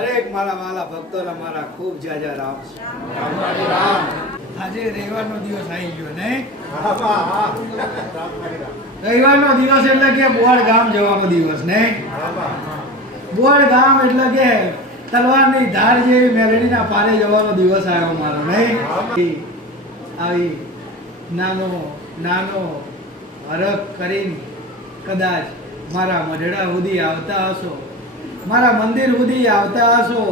હરેક મારા વાલા ભક્તોને મારા ખૂબ જાજા રામ. આજે રવિવારનો દિવસ આવી ગયો ને રવિવારનો દિવસ એટલે કે બોળ ગામ જવાનો દિવસ ને બોળ ગામ એટલે કે તલવારની ધાર જેવી મેલડીના પારે જવાનો દિવસ આવ્યો મારો નહીં? આવી નાનો નાનો હરખ કરીને કદાચ મારા મઢડા સુધી આવતા હશો. મારા મંદિર સુધી આવતા હશો.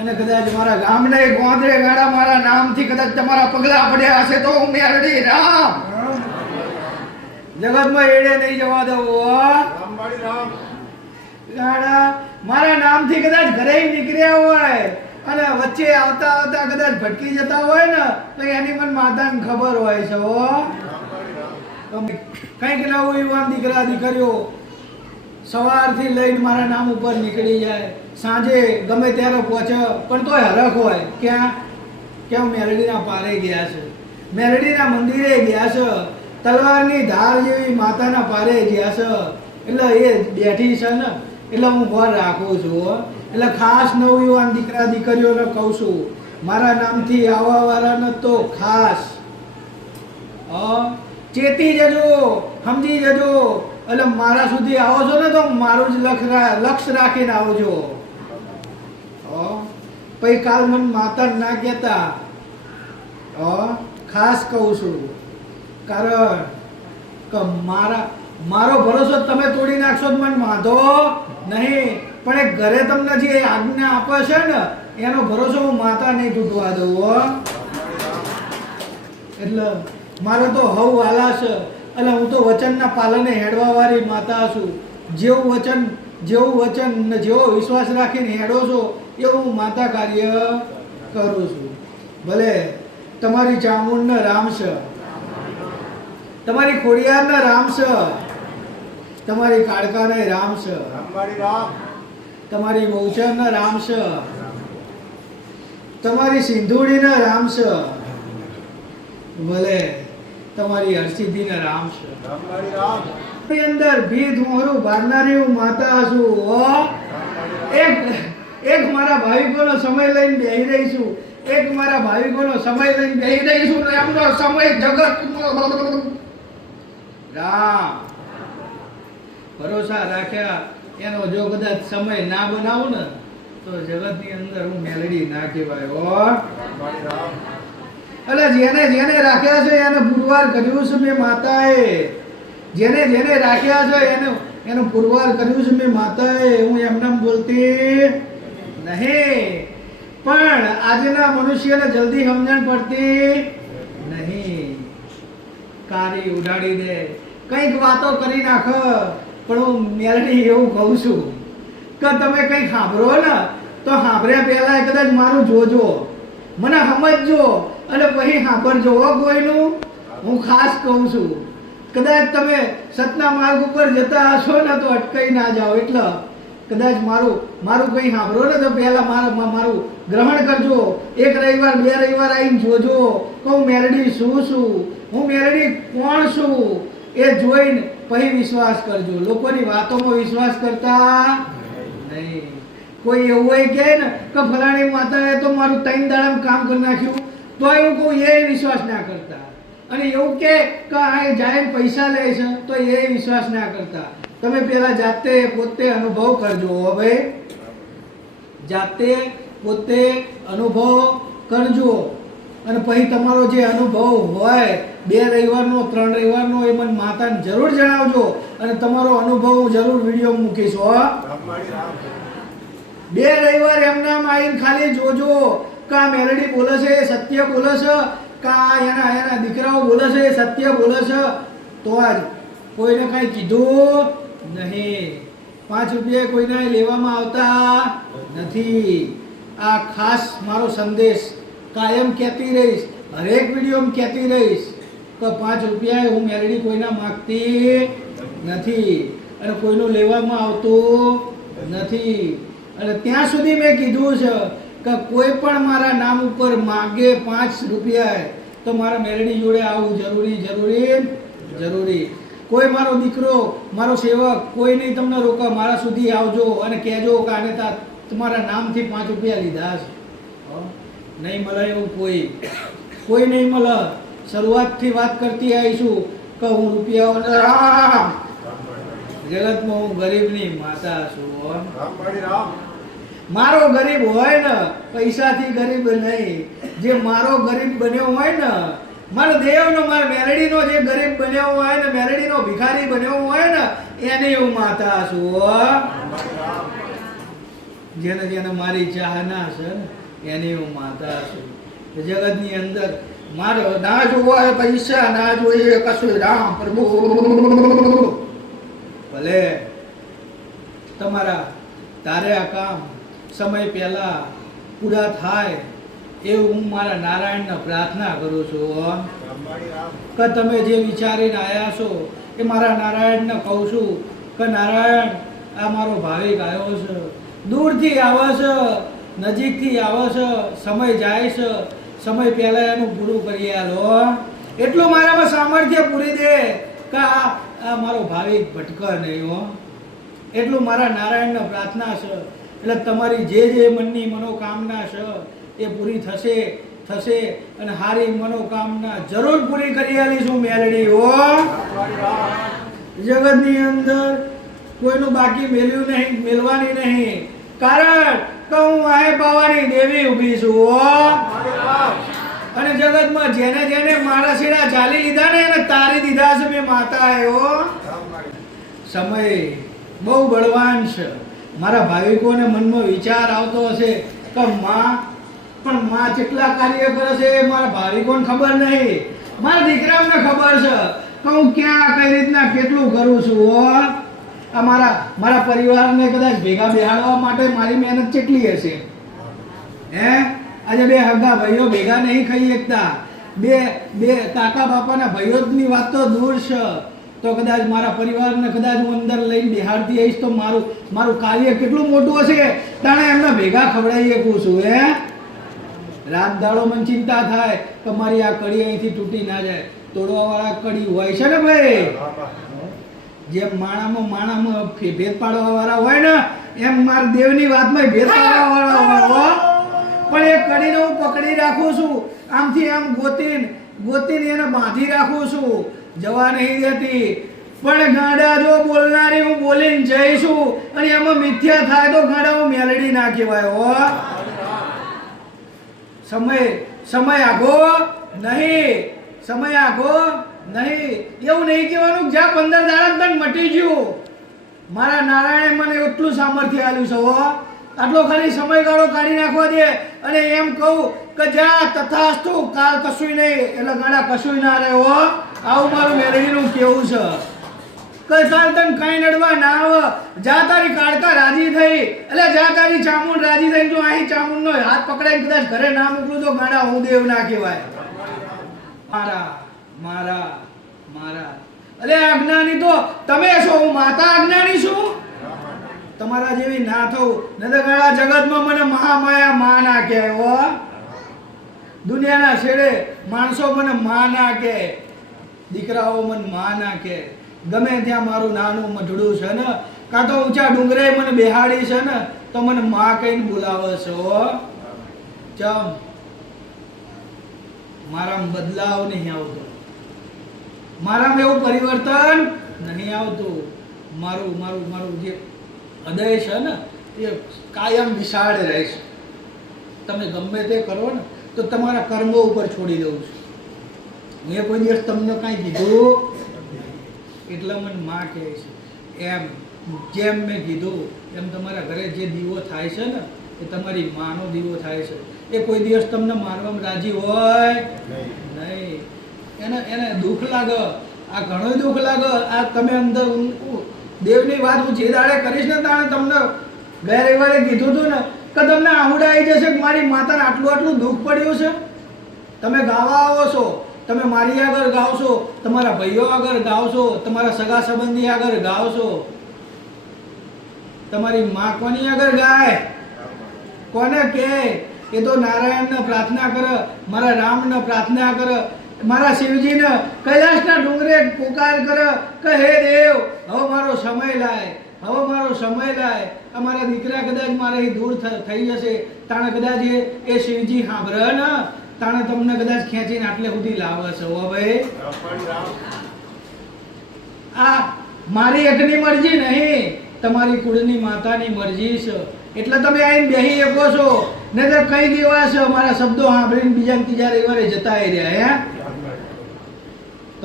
અને કદાચ મારા ગામને ગોંદરે ગાડા મારા નામથી કદાચ તમારા પગલા પડ્યા હશે તો હું મેરડી રામ. જગતમાં એડે નહીં જવા દઉં. ગાડા મારા નામથી કદાચ ઘરે નીકળ્યા હોય અને વચ્ચે આવતા આવતા કદાચ ભટકી જતા હોય ને તો એની પણ માતાને ખબર હોય છે કંઈક નવું યુવાન દીકરા દીકરીઓ સવારથી લઈને મારા નામ ઉપર નીકળી જાય. સાંજે ગમે ત્યારે પહોંચે, પણ તોય હરખ હોય ક્યાં ક્યાં મેરડીના પારે ગયા છે. મેરડીના મંદિરે ગયા છે. તલવારની ધાર જેવી માતાના પારે ગયા છે. એટલે એ બેઠી છે ને, એટલે હું ઘર રાખું છું. એટલે ખાસ નવયુવાન દીકરા દીકરીઓને કહું છું, મારા નામથી વાળાને તો ખાસ. ચેતી જજો, સમજી જજો. એટલે મારા સુધી આવો છો ને તો મારું જ લક્ષ રાખીને આવજો પછી કાલ મને માતા ના કહેતા. ખાસ કહું છું. કારણ કે મારા મારો ભરોસો તમે તોડી નાખશો તો મને વાંધો નહીં. પણ એ ઘરે તમને જે આજ્ઞા આપે છે ને, એનો ભરોસો હું માતા નહીં તૂટવા દઉં એટલે મારો તો હવ વાલા છે એટલે હું તો વચનના પાલને હેડવાવાળી માતા છું. જેવું વચન જેવું વચન ને જેવો વિશ્વાસ રાખીને હેડો છો એવું હું માતા કાર્ય કરું છું. ભલે તમારી ચામુંડને રામ છે. તમારી ખોડિયારને રામ છે. તમારી કાળકાને રામ છે. તમારી બહુચરને રામ છે. તમારી સિંધુડીને રામ છે. ભલે તમારી હરસિદ્ધિને રામ છે. અંદર ભીત હરું બારનારી હું માતા છું એક એક મારા ભાવિકોનો સમય લઈને બેહી રહી છું. એક મારા ભાવિકોનો સમય લઈને બેહી રહી છું એમનો સમય જગત રામ. ભરોસા રાખ્યા. એનો જો કદાચ સમય ના બનાવું ને તો જગતની અંદર હું મેલડી ના કહેવાય હો. એટલે જેને જેને રાખ્યા છે એને પુરવાર કર્યું છે મેં માતાએ. જેને જેને રાખ્યા છે એને એનો પુરવાર કર્યું છે મેં માતાએ. હું એમને બોલતી નહીં. પણ આજના મનુષ્યને જલ્દી સમજણ પડતી નહીં. કારી ઉડાડી દે. કંઈક વાતો કરી નાખ, પણ હું મેલડી એવું કહું છું કે તમે કંઈક સાંભળો ને, તો સાંભળ્યા પહેલા કદાચ મારું જોજો. મને સમજજો. અને પછી સાંભળજો હો કોઈનું હું ખાસ કહું છું, કદાચ તમે સતના માર્ગ ઉપર જતા હશો ને તો અટકાઈ ના જાઓ. એટલે કદાચ મારું મારું કંઈ સાંભળો ને તો પહેલા મારું મારું ગ્રહણ કરજો. એક રવિવાર, બે રવિવાર આવીને જોજો. કે હું મેરડી શું છું? હું મેરડી કોણ છું? એ જોઈને પછી વિશ્વાસ કરજો. લોકોની વાતોમાં વિશ્વાસ કરતા નહીં. કોઈ એવું હોય કહે ને, કે ફલાણી માતાએ તો મારું ત્રણ દાડામાં કામ કરી નાખ્યું. તો એવું કહું એ વિશ્વાસ ના કરતા. અને એવું કે આ જાય પૈસા લે છે, તો એ વિશ્વાસ ના કરતા. તમે પેલા જાતે પોતે અનુભવ કરજો હો ભાઈ. જાતે પોતે અનુભવ કરજો. અને પછી તમારો જે અનુભવ હોય, બે રવિવારનો, ત્રણ રવિવારનો, એ મને માતાને જરૂર જણાવજો. અને તમારો અનુભવ હું જરૂર વીડિયો મૂકીશ હો. બે રવિવાર એમના આવીને ખાલી જોજો. કા મેલડી બોલે છે, સત્ય બોલે છે, કા એના એના દીકરાઓ બોલે છે, સત્ય બોલે છે, તો આજ કોઈને કંઈ કીધું નહીં. પાંચ રૂપિયા કોઈને લેવામાં આવતા નથી. આ ખાસ મારો સંદેશ કાયમ કહેતી રહીશ, હરેક વિડીયોમાં કહેતી રહીશ કે પાંચ રૂપિયા હું મેલડી કોઈના માગતી નથી અને કોઈનું લેવામાં આવતું નથી. અને ત્યાં સુધી મેં કીધું છે કે કોઈ પણ મારા નામ ઉપર માગે પાંચ રૂપિયા તો મારા મેલડી જોડે આવવું જરૂરી જરૂરી જરૂરી. કોઈ મારો દીકરો, મારો સેવક, કોઈ નહીં તમને રોકે, મારા સુધી આવજો અને કહેજો કે આને તમારા નામથી પાંચ રૂપિયા લીધા છે? નહીં મળે એવું કોઈ. કોઈ નહીં મળે. શરૂઆતથી વાત કરતી આવીશું કે હું રૂપિયા રામ. જગતમાં હું ગરીબની માતા છું, હો. મારો ગરીબ હોય ને, પૈસાથી ગરીબ નહીં. જે મારો ગરીબ બન્યો હોય ને, મારો દેવનો, મારો મેલડીનો જે ગરીબ બન્યો હોય ને મેલડીનો ભિખારી બન્યો હોય ને, એની હું માતા છું જેને જેને મારી ચાહના છે, એને હું માતા છું. જગત જગતની અંદર મારો ના જોવા પૈસા ના જોઈએ કશું રામ પ્રભુ. ભલે તમારા તારે આ કામ સમય પહેલા પૂરા થાય એવું હું મારા નારાયણને પ્રાર્થના કરું છું કે તમે જે વિચારીને આવ્યા છો એ મારા નારાયણને કહું છું કે નારાયણ, આ મારો ભાવિક આવ્યો છે. દૂરથી આવે છે, નજીકથી આવે છે, સમય જાય છે. સમય પહેલા એનું પૂરું કરી આલો એટલું મારામાં સામર્થ્ય પૂરી દે કે આ મારો ભાવિક ભટકર નહીં, હો. એટલું મારા નારાયણને પ્રાર્થના છે એટલે તમારી જે જે મનની મનોકામના છે એ પૂરી થશે થશે અને હારી મનોકામના જરૂર પૂરી કરી આલીશું મેલડી, હો. જગતની અંદર કોઈનું બાકી મેલ્યું નહીં, મેલવાની નહીં. કારણ કે હું આય પાવાની દેવી ઊભી છું અને જગતમાં જેને જેને મારા શેરા ચાલી લીધા ને એને તારી દીધા છે, મેં માતા હો. સમય બહુ બળવાન છે. મારા ભાવિકોને મનમાં વિચાર આવતો હશે કે માં, પણ માં કેટલા કાર્ય કરે છે એ મારા ભાવિકોને ખબર નહીં. મારા દીકરાઓને ખબર છે કે હું ક્યાં, કઈ રીતના કેટલું કરું છું, હો. આ મારા મારા પરિવારને કદાચ ભેગા બેહાડવા માટે મારી મહેનત કેટલી હશે? હે? આજે બે હગા ભાઈઓ ભેગા નહીં ખાઈ શકતા બે બે કાકા બાપાના ભાઈઓની વાત તો દૂર છે. તો કદાચ મારા પરિવારને કદાચ હું અંદર લઈને બિહારથી આવીશ તો મારું મારું કાર્ય કેટલું મોટું હશે તાણે એમને ભેગા ખવડાવી શકું છું, હે? રાત દાડો મને ચિંતા થાય કે મારી આ કડી અહીંથી તૂટી ના જાય. તોડવા વાળા કડી હોય છે ને ભાઈ? જેમ માણામાં માણામાં ભેદ પાડવા વાળા હોય ને, એમ મારા દેવની વાતમાં ભેદ પાડવા વાળા હોય પણ એ કડીને હું પકડી રાખું છું. આમથી આમ ગોતીને ગોતીને એને બાંધી રાખું છું. જવા નહીં દેતી પણ ગાડા જો બોલનારી હું બોલીને જઈશું અને એમાં મિથ્યા થાય તો ગાડા હું મેલડી ના કહેવાય સમય સમય આગો નહીં. સમય આગો નહીં. એવું નહીં કહેવાનું, જ્યાં પંદર દાડા તને મટી ગયું. મારા નારાયણે મને એટલું સામર્થ્ય આવ્યું છે, હો. આટલો ખાલી સમયગાળો કાઢી નાખવા દે અને એમ કહું કે જા તથાસ્તુ, કાલ કશું નહીં. એટલે ગાડા કશું ના રહે આવું મારું મેલડીનું કેવું છે. એટલે ઘરે ના મોકલું તો ગાડા, હું દેવ ના કહેવાય. મારા મારા મારા. અલે અજ્ઞાની તો તમે છો, હું માતા અજ્ઞાની છું? તમારા જેવી ના થવું. ન તો ગાડા જગતમાં મને મહામાયા મા ના કહે હો. દુનિયાના છેડે માણસો મને મા ના કહે. દીકરાઓ મને મા ના કહે. ગમે ત્યાં મારું નાનું મઢડું છે ને, કાં તો ઊંચા ડુંગરે મને બેહાડી છે ને, તો મને મા કહીને બોલાવે છે, હો. ચમ. મારામાં બદલાવ નહીં આવતો. મારામાં એવું પરિવર્તન નહીં આવતું. મારું મારું મારું જે હૃદય છે ને, એ કાયમ વિશાળ રહેશે તમે ગમે તે કરો ને, તો તમારા કર્મો ઉપર છોડી દઉં છું. મેં કોઈ દિવસ તમને કાંઈ કીધું એટલે મને માં કહે છે. એમ, જેમ મેં કીધું, એમ તમારા ઘરે જે દીવો થાય છે ને, એ તમારી માનો દીવો થાય છે. એ કોઈ દિવસ તમને મારવામાં રાજી હોય? નહીં. એને એને દુઃખ લાગે. આ ઘણો દુઃખ લાગે. આ તમે અંદર દેવની વાત હું જે દાડે કરીશ ને તાણે તમને ગયા રવિવારે કીધું હતું ને, કે તમને આહુડા આવી જશે કે મારી માતાને આટલું આટલું દુઃખ પડ્યું છે? તમે ગાવા આવો છો, તમે મારી આગળ ગાવશો, તમારા ભાઈઓ આગળ ગાવશો, તમારા સગા સંબંધી આગળ ગાવશો. તમારી માં કોની આગળ ગાય? કોને કે એ તો નારાયણને પ્રાર્થના કર, મારા રામને પ્રાર્થના કરે મારા શિવજીને કૈલાસના ડુંગરે પુકાર કરે હે દેવ, હવે મારો સમય લાય, હવે મારો સમય લાય. અમારા દીકરા કદાચ મારાથી દૂર થઈ જશે. તાણે કદાચ એ શિવજી સાંભળે ને? તાણે તમને કદાચ ખેંચીને આટલે સુધી લાવે છે હો ભાઈ? આ મારી એકની મરજી નહીં, તમારી કુળની માતાની મરજી છે. એટલે તમે આઈને બેહી શકો છો. ને તો કઈ દેવા છે મારા શબ્દો સાંભળીને બીજા ત્રીજા રવિવારે જતા રહ્યા, હે?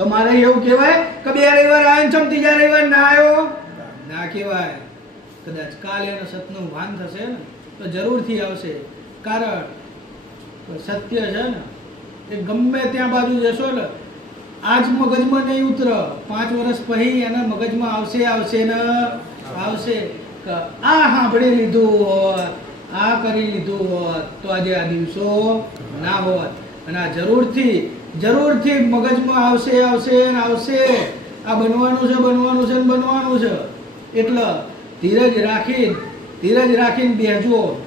તો મારે એવું કહેવાય કે બે રવિવાર આવ્યો ચમ ત્રીજા રવિવાર ના આવ્યો. ના કહેવાય. કદાચ કાલે એનો સતનું ભાન થશે ને, તો જરૂરથી આવશે. કારણ સત્ય છે ને, એ ગમે ત્યાં બાજુ જશો ને, આજ મગજમાં નહીં ઉતર. પાંચ વર્ષ પછી એના મગજમાં આવશે આવશે ને, આવશે. આ સાંભળી લીધું હોત, આ કરી લીધું હોત, તો આજે આ દિવસો ના હોત. અને આ જરૂરથી જરૂરથી મગજમાં આવશે આવશે આવશે. આ બનવાનું છે બનવાનું છે બનવાનું છે. એટલે ધીરજ રાખીને ધીરજ રાખીને બેસજો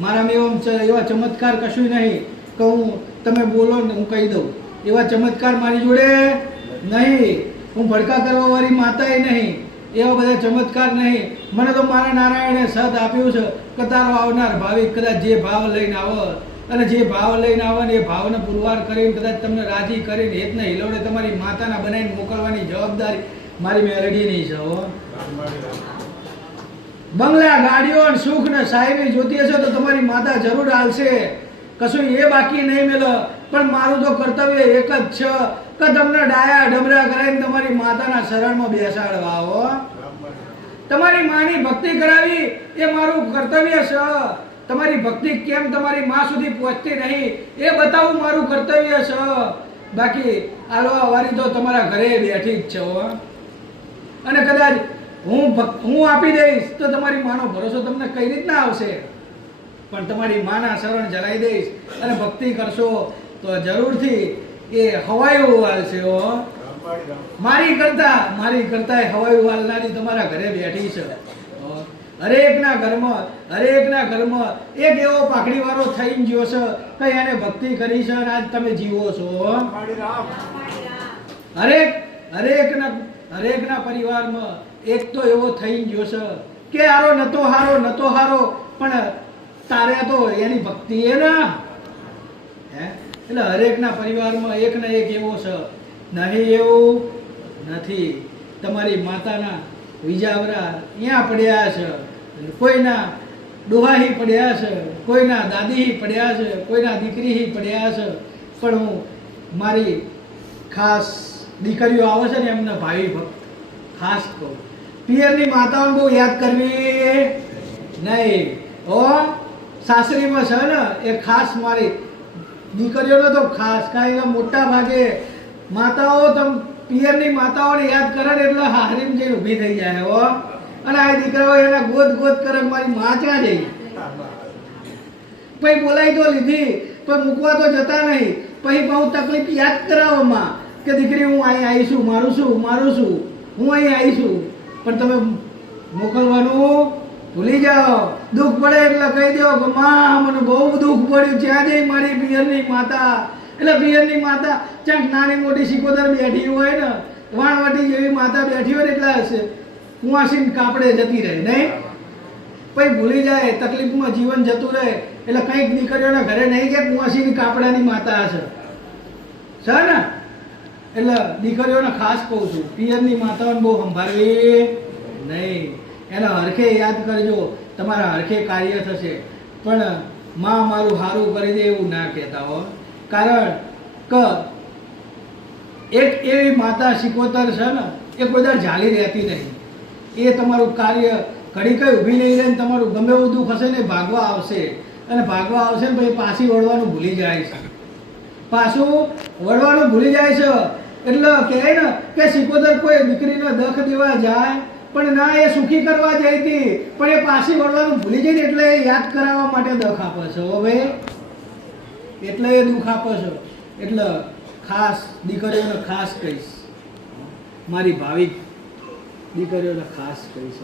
મારામાં એવા એવા ચમત્કાર કશું નહીં કે હું, તમે બોલો ને હું કહી દઉં. એવા ચમત્કાર મારી જોડે નહીં. હું ભડકા કરવા વાળી માતાએ નહીં. એવા બધા ચમત્કાર નહીં. મને તો મારા નારાયણે સદ આપ્યું છે કે તારો આવનાર ભાવિક કદાચ જે ભાવ લઈને આવો. અને જે ભાવ લઈને આવે એ ભાવને પુરવાર કરીને કદાચ તમને રાજી કરીને હેતને હિલોડે તમારી માતાના બનાવીને મોકલવાની જવાબદારી મારી મેલડીની છે, હો. બંગલા ગાડીઓ સુખ ને સાહેબી જોતી હશે તો તમારી માતા જરૂર હાલશે. કશું એ બાકી નહીં મેલો. પણ મારું તો કર્તવ્ય એક જ છે કે તમને ડાયા ડબરા કરાવીને તમારી માતાના શરણમાં બેસાડવા આવો તમારી માની ભક્તિ કરાવી એ મારું કર્તવ્ય છે. તમારી ભક્તિ કેમ તમારી માં સુધી પહોંચતી નહીં? એ બતાવવું મારું કર્તવ્ય છે. બાકી આલવા વારી તો તમારા ઘરે બેઠી જ છે હો. અને કદાચ હું હું આપી દઈશ તો તમારી માનો ભરોસો તમને કઈ રીતના આવશે? પણ તમારી માના શરણ જલાઈ દઈશ અને ભક્તિ કરશો તો જરૂરથી એ હવાયું વાળશે હો. મારી કરતા મારી કરતા હવાયું વાળનારી તમારા ઘરે બેઠી છે. હરેકના ઘરમાં હરેકના ઘરમાં એક એવો પાકડી વાળો થઈને ગયો છે કે એને ભક્તિ કરી છે અને આજ તમે જીવો છો? હરેક હરેકના હરેકના પરિવારમાં એક તો એવો થઈ ગયો છે કે હારો નતો હારો નતો હારો પણ તારે તો એની ભક્તિ એ ના. હે? એટલે હરેકના પરિવારમાં એક ને એક એવો છે નહીં એવું નથી. તમારી માતાના વિજાવરા અહીંયા પડ્યા છે. કોઈના ડોહાહી પડ્યા છે, કોઈના દાદી પડ્યા છે, કોઈના દીકરી પડ્યા છે, પણ હું મારી ખાસ દીકરીઓ આવે છે ને એમને ભાઈ ભક્ત, ખાસ કહું. પિયરની માતાઓને બહુ યાદ કરવી નહીં. ઓ સાસરીમાં છે ને, એ ખાસ મારી દીકરીઓનો તો ખાસ, કારણ કે મોટા ભાગે માતાઓ તમ પિયરની માતાઓને યાદ કરે એટલે હારીમ જઈને ઊભી થઈ જાય, હો. અને આ દીકરાઓ એના ગોદ ગોદ કરે, મારી માં ક્યાં જઈ? પછી બોલાઈ તો લીધી, પણ મૂકવા તો જતા નહીં. પછી બહુ તકલીફ યાદ કરાવવામાં કે દીકરી, હું અહીં આવીશું મારું શું મારું શું? હું અહીં આવીશું પણ તમે મોકલવાનું ભૂલી જાઓ. દુઃખ પડે એટલે કહી દો કે, માં, મને બહુ દુઃખ પડ્યું. જ્યાં જઈ મારી પિયરની માતા? એટલે પિયરની માતા ક્યાંક નાની મોટી શીખોદર બેઠી હોય ને, વાણવટી જેવી માતા બેઠી હોય ને, એટલે હશે. કુંવાસીને કાપડે જતી રહે, નહીં? પછી ભૂલી જાય, તકલીફમાં જીવન જતું રહે, એટલે કંઈક દીકરીઓના ઘરે નહીં કે કુંવાસીની કાપડાની માતા હશે. છે ને? એટલે દીકરીઓને ખાસ કહું છું, પિયરની માતાઓને બહુ સંભાળવી નહીં. એના હરખે યાદ કરજો, તમારા હરખે કાર્ય થશે. પણ માં મારું સારું કરી દે એવું ના કહેતા હો. કારણ કે એક એવી માતા શિકોતર છે ને, એ કોઈ ઝાલી રહેતી નહીં. એ તમારું કાર્ય ઘડી કઈ ઊભી નહીં રહે તમારું ગમે એવું દુઃખ હશે ને ભાગવા આવશે. અને ભાગવા આવશે ને પછી પાછી વળવાનું ભૂલી જાય છે. પાછું વળવાનું ભૂલી જાય છે. એટલે કહેવાય ને કે સિકોદર કોઈ દીકરીનો દખ દેવા જાય, પણ ના, એ સુખી કરવા જાય હતી પણ એ પાછી વળવાનું ભૂલી જાય ને એટલે યાદ કરાવવા માટે દખ આપે છે. હવે એટલે એ દુઃખ આપે છે. એટલે ખાસ દીકરીઓને ખાસ કહીશ. મારી ભાવિક દીકરીઓને ખાસ કહીશ